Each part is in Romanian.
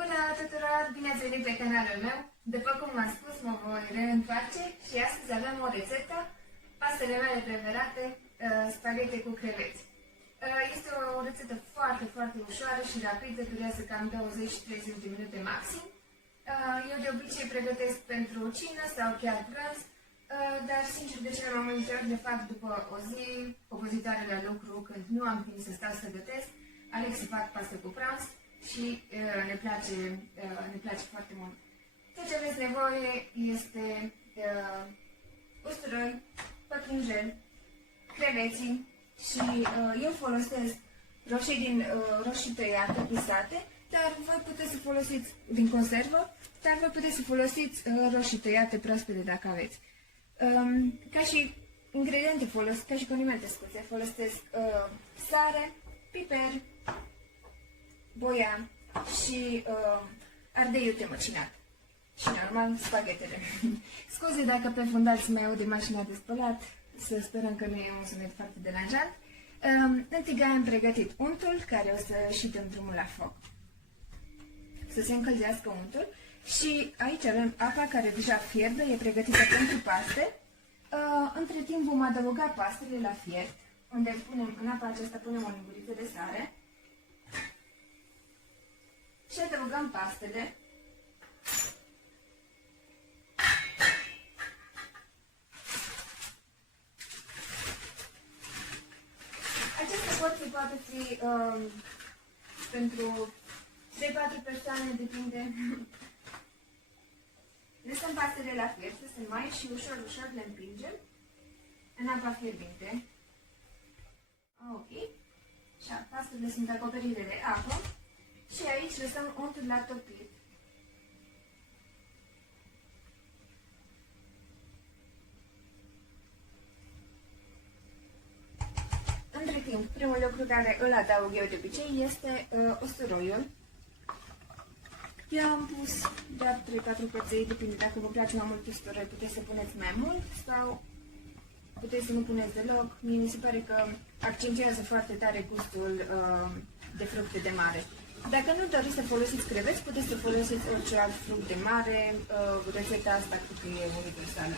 Bună tuturor! Bine ați venit pe canalul meu! După cum m-am spus, mă voi reîntoarce și astăzi avem o rețetă, pastele mele preferate, spaghete cu creveți. Este o rețetă foarte ușoară și rapidă, durează cam 20-30 de minute maxim. Eu de obicei pregătesc pentru cină sau chiar prânz, dar sincer de cele mai multe ori le fac după o zi obozitoare la lucru, când nu am timp să stau să gătesc, aleg să fac paste cu prânz și ne place foarte mult. Tot ce aveți nevoie este usturoi, pătrunjel, creveții și eu folosesc roșii tăiate, pisate, dar voi puteți să folosiți din conservă, dar voi puteți să folosiți roșii tăiate proaspete dacă aveți. Ca și ingrediente ca și condimente, folosesc sare, piper, boia și ardei iute măcinat. Și normal, spaghetele. Scuze dacă pe fundal se mai aude mașina de spălat, să sperăm că nu e un sunet foarte deranjant. Întâi am pregătit untul, care o să și dăm drumul la foc. Să se încălzească untul. Și aici avem apa care deja fierbe, e pregătită pentru paste. Între timp vom adăuga pastele la fiert, unde în apa aceasta punem o linguriță de sare. Și adăugăm pastele. Aceste porții poate fi pentru 3-4 persoane, depinde. Lăsăm pastele la fiert să se mai și ușor le împingem în apa fierbinte. Ok. Și pastele sunt acoperite de apă. Și aici lăsăm untul la topit. Între timp, primul lucru care îl adaug eu de obicei este usturoiul. Eu am pus doar 3-4 păței, depinde dacă vă place mai mult usturoi, puteți să puneți mai mult sau puteți să nu puneți deloc. Mie mi se pare că accentuează foarte tare gustul de fructe de mare. Dacă nu doriți să folosiți creveți, puteți să folosiți orice alt fruct de mare. Rețeta asta cred că e universală.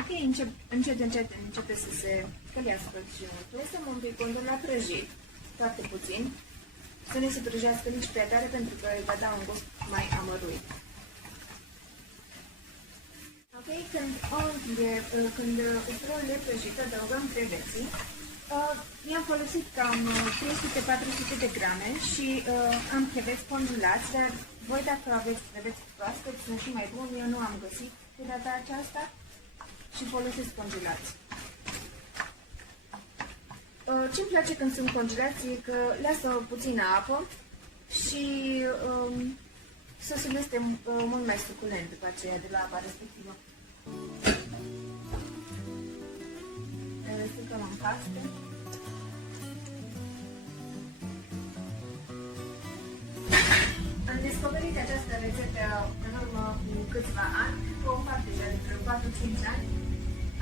Ok, încet începe să se călească și untul. Lăsăm un pic untul la prăjit, foarte puțin. Să nu se prăjească nici prea tare, pentru că îi va da un gust mai amăruit. Ok, când usturoiul e prăjit, adăugăm creveții. I-am folosit cam 300-400 de grame și am creveți congelați, dar voi dacă aveți creveți proaspăți sunt și mai buni, eu nu am găsit de data aceasta și folosesc congelați. Ce-mi place când sunt congelați e că lasă puțină apă și sosul este mult mai suculent după aceea de la apa respectivă. Le răstăcăm în paste. Am descoperit această rețetă în urmă cu câțiva ani, cu o fac deja de vreo 4-5 ani.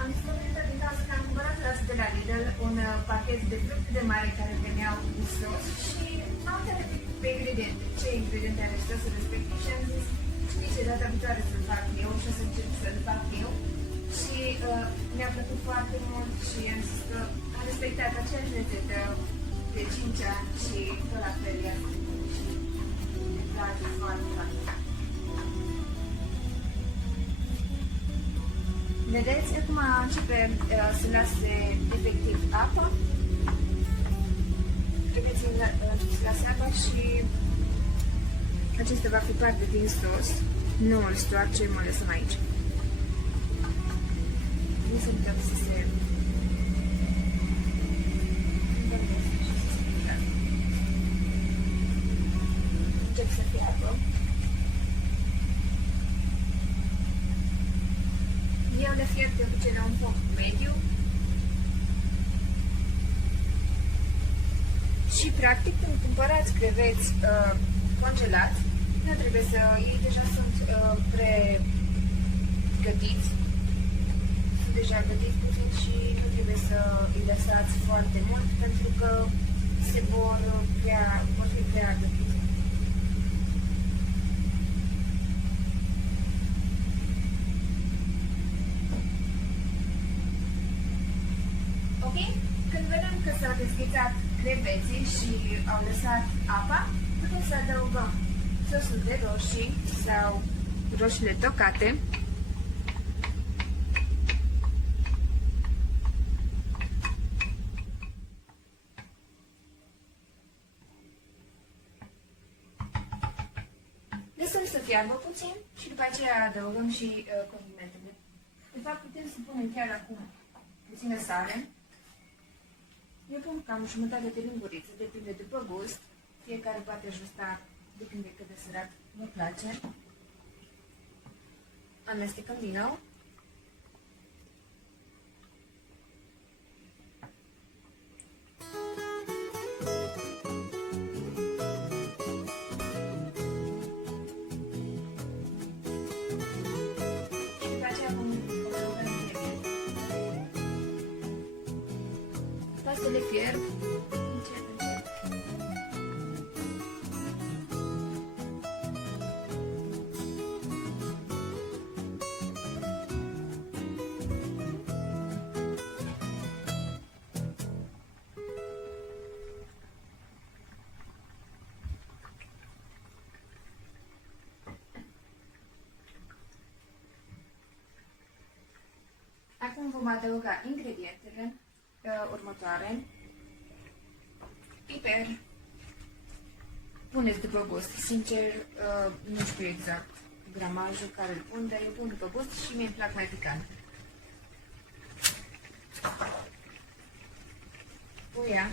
Am descoperit-o din cauza că am cumpărat de la Lidl un pachet de fructe de mare care veneau cu sos și m-am uitat pe ingrediente, ce ingrediente are sosul respectiv și am zis, știi ce, data viitoare să-l fac eu și o să încerc să-l fac eu. Și mi-a plăcut foarte mult și am zis că am respectat aceeași rețetă de 5 ani și tot la fel i-a făcut și îmi place foarte. Vedeți, acum începe să lase efectiv apa. Creveții să lase apa și acesta va fi parte din sos. Nu îl stoarcem, o lăsăm aici. Nu se întâmplă să se... Încep să fie apă. Eu le fiert de obicei la un foc mediu și practic când cumpărați creveți congelați, Nu trebuie să... ei deja sunt pregătiți. Sunt deja gătiți puțin și nu trebuie să îi lăsați foarte mult pentru că vor fi prea gătiți. Ok? Când vedem că s-au desghețat creveții și au lăsat apa, putem să adăugăm sosul de roșii sau roșiile tocate. Lăsăm să fiarbă puțin și după aceea adăugăm și condimentele. De fapt, putem să punem chiar acum puțină sare. Eu pun cam jumătate de linguriță, depinde după gust. Fiecare poate ajusta, depinde cât de sărat vă place. Amestecăm din nou. Și după aceea vom adăuga ingrediente. Pastele fierb. Încet, încet. Acum vom adăuga ingredientele următoare. Piper. Puneți după gust. Sincer, nu știu exact gramajul care îl pun, dar eu pun după gust și mie îmi plac mai picant. Puia.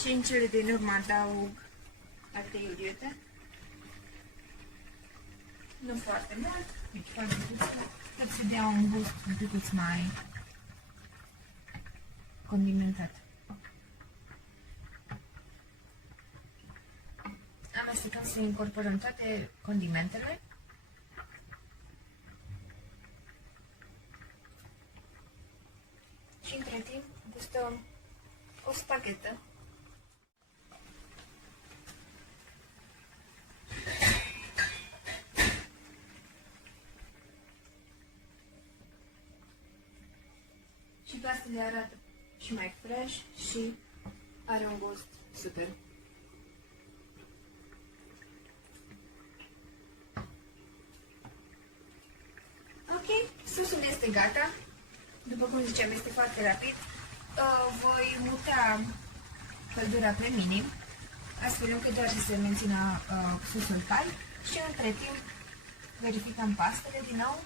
Și în cele din urmă adaug ardei iute. Nu foarte mult, deci foarte puțin, cât să dea un gust un pic mai condimentat. Amestecăm să incorporăm toate condimentele. Și între timp gustăm o spaghetă. Și pastele arată și mai fresh și are un gust super. Ok, sosul este gata. După cum ziceam, este foarte rapid. Voi muta căldura pe minim, astfel încât doar să se mențină sosul cald și între timp verificăm pastele din nou.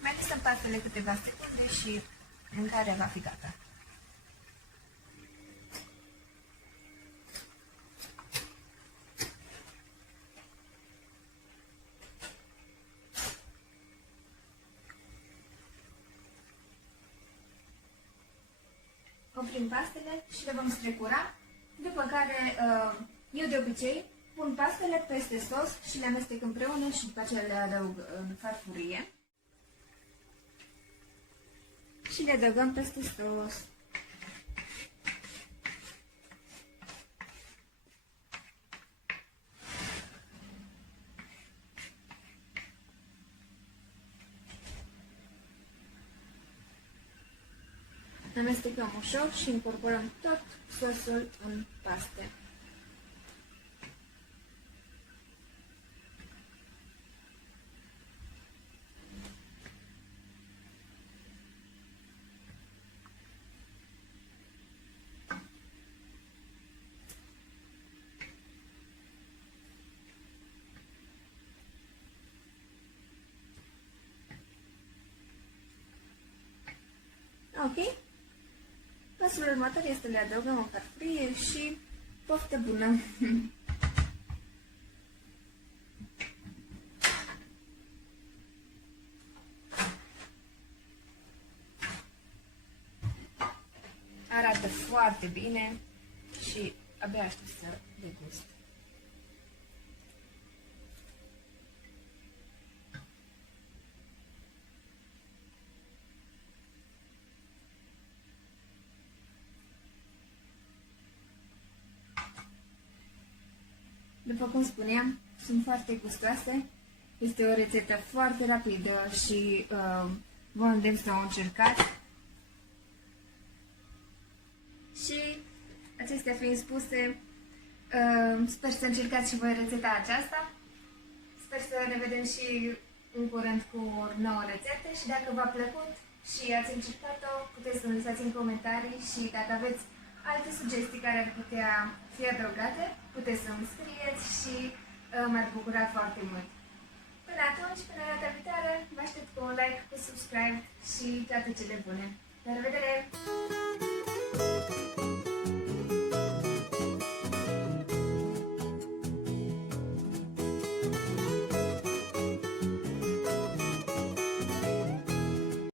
Mai lăsăm pastele câteva secunde și mâncarea va fi gata. Oprim pastele și le vom strecura, după care eu de obicei pun pastele peste sos și le amestec împreună și după aceea le adaug în farfurie. Și le adăugăm peste sos. Amestecăm ușor și incorporăm tot sosul în paste. Ok? Pasul următor este să le adăugăm în farfurie și poftă bună! Arată foarte bine și abia aștept să degust. După cum spuneam, sunt foarte gustoase. Este o rețetă foarte rapidă și vă îndemn să o încercați. Și acestea fiind spuse, sper să încercați și voi rețeta aceasta. Sper să ne vedem și în curând cu o nouă rețetă și dacă v-a plăcut și ați încercat-o, puteți să lăsați în comentarii și dacă aveți alte sugestii care ar putea fi adăugate, puteți să-mi scrieți și m-ar bucura foarte mult. Până atunci, până data viitoare, vă aștept cu un like, cu subscribe și toate cele bune. La revedere!